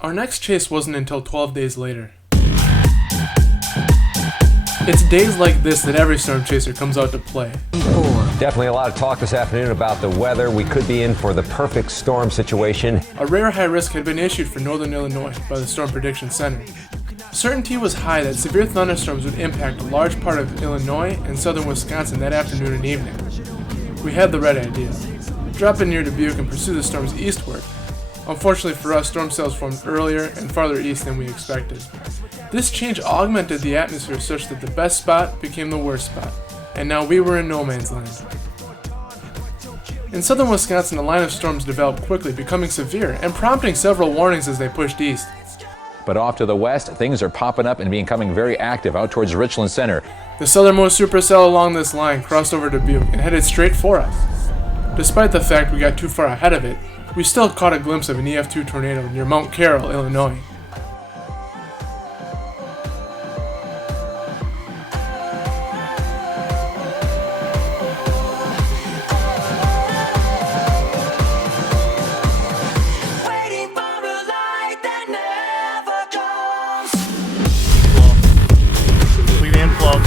Our next chase wasn't until 12 days later. It's days like this that every storm chaser comes out to play. Definitely a lot of talk this afternoon about the weather. We could be in for the perfect storm situation. A rare high risk had been issued for northern Illinois by the Storm Prediction Center. Certainty was high that severe thunderstorms would impact a large part of Illinois and southern Wisconsin that afternoon and evening. We had the right idea. Drop in near Dubuque and pursue the storms eastward. Unfortunately for us, storm cells formed earlier and farther east than we expected. This change augmented the atmosphere such that the best spot became the worst spot, and now we were in no man's land. In southern Wisconsin, the line of storms developed quickly, becoming severe and prompting several warnings as they pushed east. But off to the west, things are popping up and becoming very active out towards Richland Center. The southernmost supercell along this line crossed over Dubuque and headed straight for us. Despite the fact we got too far ahead of it, we still caught a glimpse of an EF2 tornado near Mount Carroll, Illinois.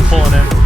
Pulling in.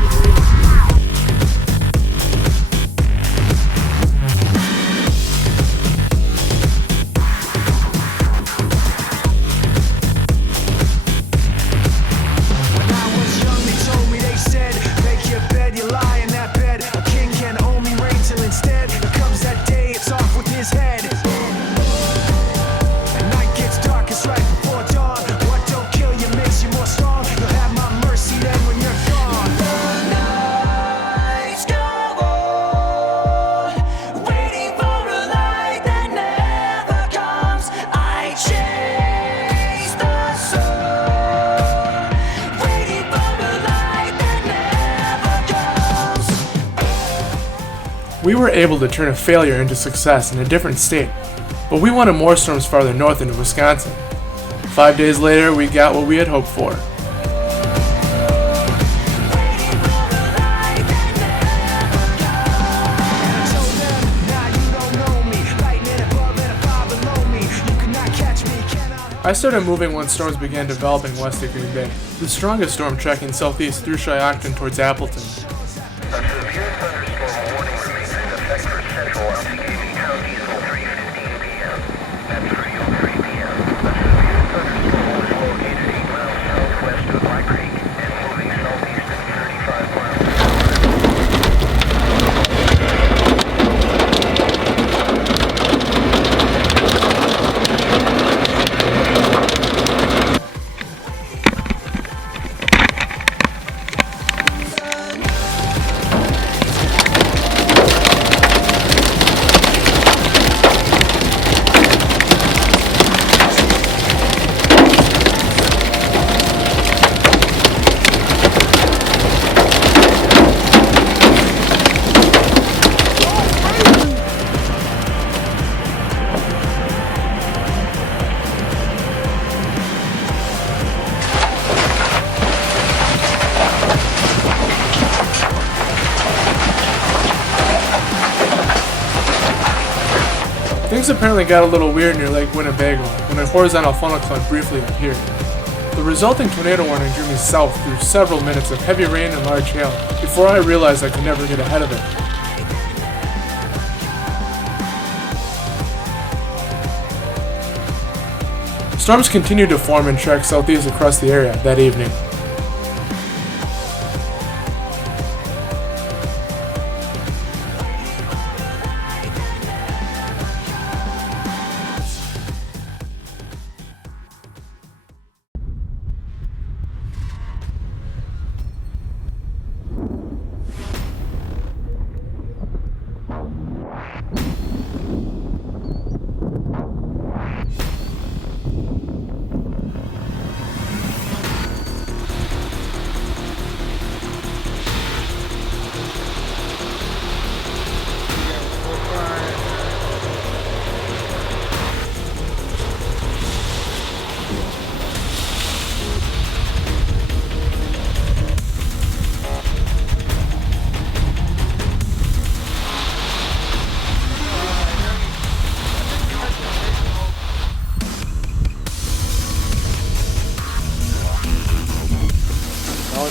We were able to turn a failure into success in a different state, but we wanted more storms farther north into Wisconsin. 5 days later, we got what we had hoped for. I started moving when storms began developing west of Green Bay, the strongest storm tracking southeast through Shiocton towards Appleton. Things apparently got a little weird near Lake Winnebago when a horizontal funnel cloud briefly appeared. The resulting tornado warning drew me south through several minutes of heavy rain and large hail before I realized I could never get ahead of it. Storms continued to form and track southeast across the area that evening.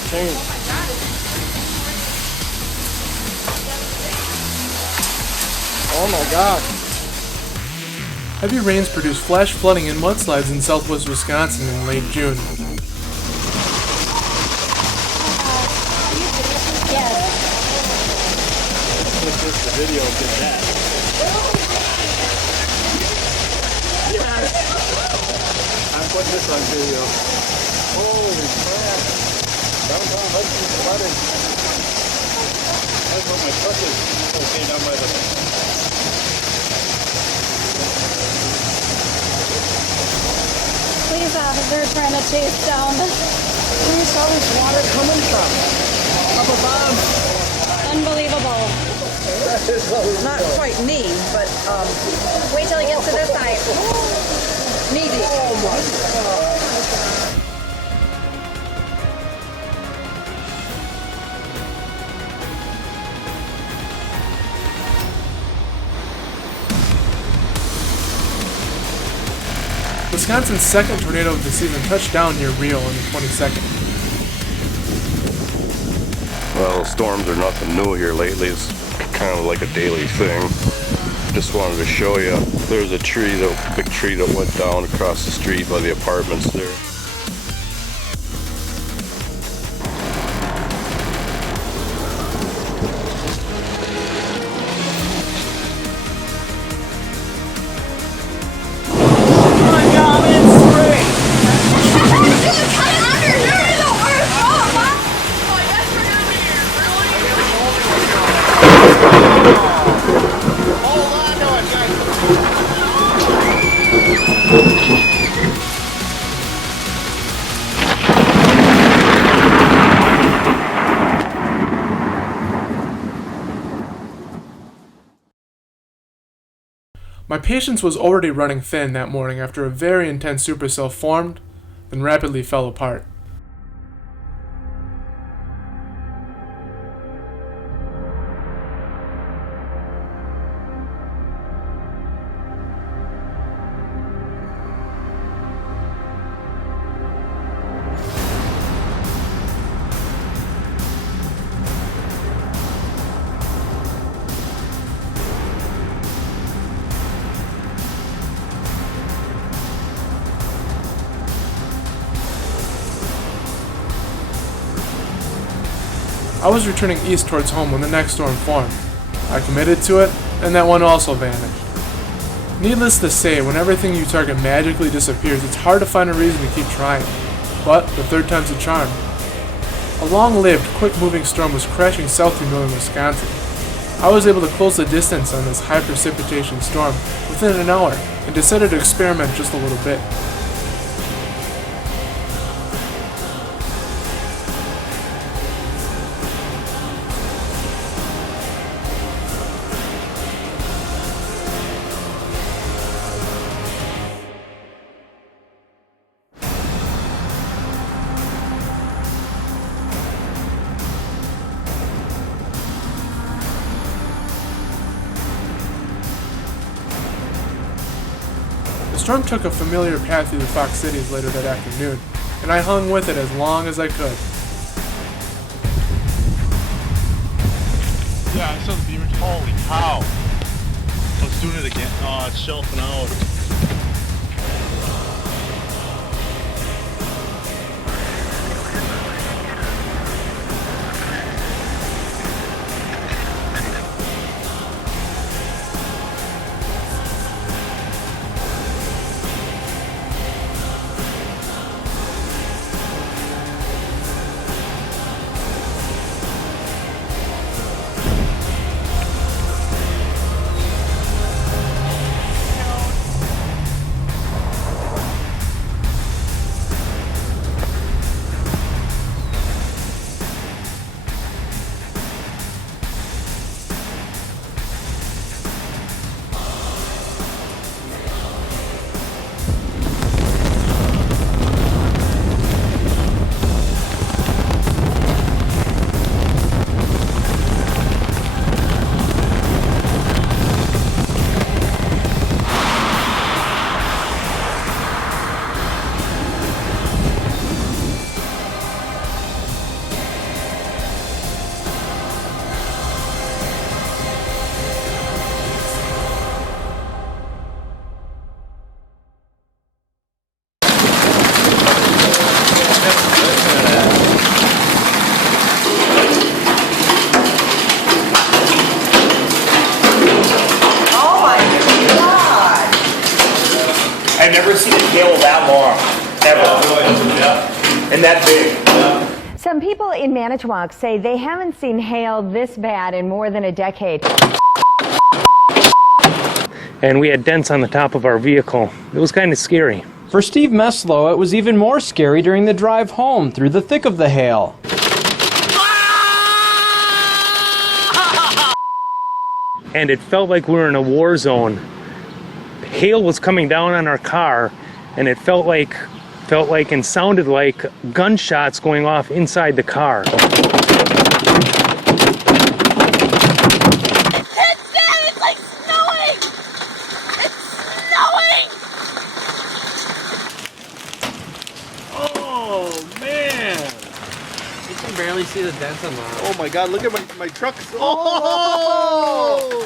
change. Oh my god. Heavy rains produced flash flooding and mudslides in southwest Wisconsin in late June. Put this to video and get that. Yes! I'm putting this on video. Holy crap. Downtown Hudson's flooding. That's what my truck is. Okay, down by the Police officer trying to chase down. Where's all this water coming from? Up above. Unbelievable. Not quite knee, but Wait till he gets to this side. knee deep. Oh my god. Wisconsin's second tornado of the season touched down near Rio on the 22nd. Well, storms are nothing new here lately. It's kind of like a daily thing. Just wanted to show you. There's a tree, the big tree that went down across the street by the apartments there. My patience was already running thin that morning after a very intense supercell formed, then rapidly fell apart. I was returning east towards home when the next storm formed. I committed to it, and that one also vanished. Needless to say, when everything you target magically disappears, it's hard to find a reason to keep trying. But the third time's a charm. A long-lived, quick-moving storm was crashing south through northern Wisconsin. I was able to close the distance on this high-precipitation storm within an hour, and decided to experiment just a little bit. The storm took a familiar path through the Fox Cities later that afternoon, and I hung with it as long as I could. Yeah, I saw the beamer. Holy cow. Oh, it's doing it again. Oh, it's shelving out. hail that long, ever, and that big. Some people in Manitowoc say they haven't seen hail this bad in more than a decade. And we had dents on the top of our vehicle. It was kind of scary. For Steve Meslow, it was even more scary during the drive home through the thick of the hail. And it felt like we were in a war zone. Hail was coming down on our car, and it felt like and sounded like gunshots going off inside the car. It's like snowing! It's snowing! Oh, man. You can barely see the dents on that. Oh, my God. Look at my truck. Oh!